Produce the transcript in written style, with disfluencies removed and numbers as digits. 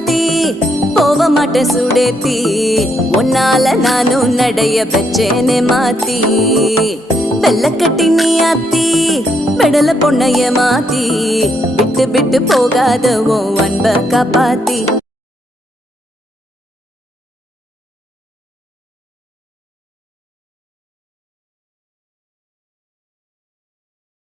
சாத்தி போக மாட்டேன் சுடேத்தி உன்னால நானும் நடைய பெச்சேனே மாத்தி வெள்ளக்கட்டி நீ ஆத்தி பெடல பொண்ணைய மாத்தி விட்டு விட்டு போகாத உன் அன்ப காப்பாத்தி